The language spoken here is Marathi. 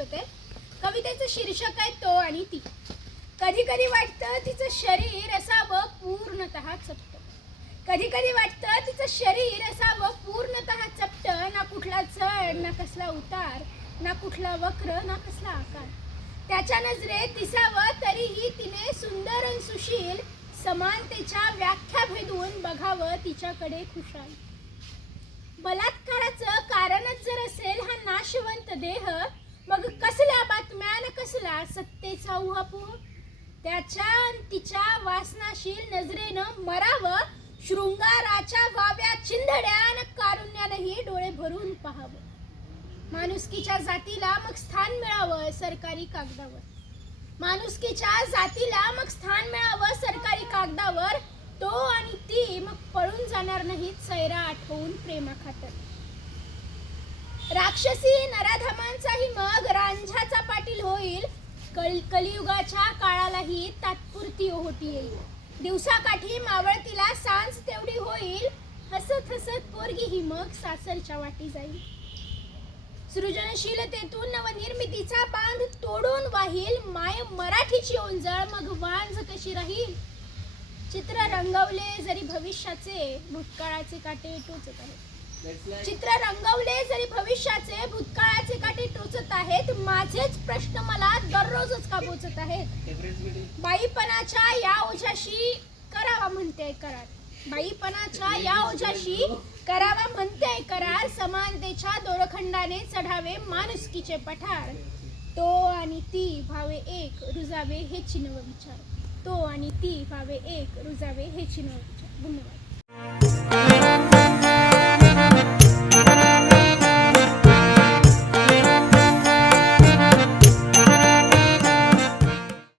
शाश्वत आहे. कवितेचं शीर्षक आहे तो आणि ती. कधी कधी वाटतं तिचं शरीर असावं पूर्णतः चपट. कधी कधी वाटतं तिचं शरीर असावं पूर्णतः चपट. ना कुठला चढ ना कसला उतार, ना कुठला वक्र ना कसला आकार. त्याच्या नजरेत दिसावं तरीही तिने सुंदर आणि सुशील. समानतेच्या व्याख्या भेदून बघावं तिच्याकडे खुशाल. बलात्काराचं कारणच जर असेल हा नाशवंत देह, मग कसल्या बातम्या न कसला सत्तेचा उहापोह. त्याच्या तिच्या वासनाशील नजरेनं मरावं. शृंगाराच्या वाव्या चिंधड्या न कारुण्यानंही डोळे भरून पाहावं. माणुसकीच्या जातीला मग स्थान मिळावं सरकारी कागदावर. माणुसकीच्या जातीला मग स्थान मिळावं सरकारी कागदावर. तो आणि ती मग पळून जाणार नाहीत सैरा आठवून प्रेमाखातर. राक्षसी नराधमांचाही मग रांझ्याचा पाटील होईल. कलियुगाच्या काळालाही तात्पुरती ओहोटी येईल. दिवसाकाठी मावळतीला सांज तेवढी होईल. हसत हसत पोरगी ही मग सासरच्या वाटी जाईल. सृजनशीलतेतून नवनिर्मितीचा बांध तोडून वाहील. माय मराठीची ओंजळ मग वांझ कशी राहील. चित्र रंगवले जरी भविष्याचे भूतकाळाचे काटे टोचत आहेत. चित्र रंगवले जरी भविष्याचे भूतकाळाचे काटे टोचत आहेत. माझेच प्रश्न मला दररोजच का बोचत आहेत. बाईपणाच्या या ओझ्याशी करावा म्हणते करार. बाईपणाच्या या ओझ्याशी करावा म्हणते करार. समानतेच्या दोरखंडाने चढावे माणुसकीचे पठार. तो आणि ती व्हावे एक रुजावे हे चिन्ह विचार. तो आणि ती व्हावे एक रुजावे हे चिन्ह विचार. धन्यवाद.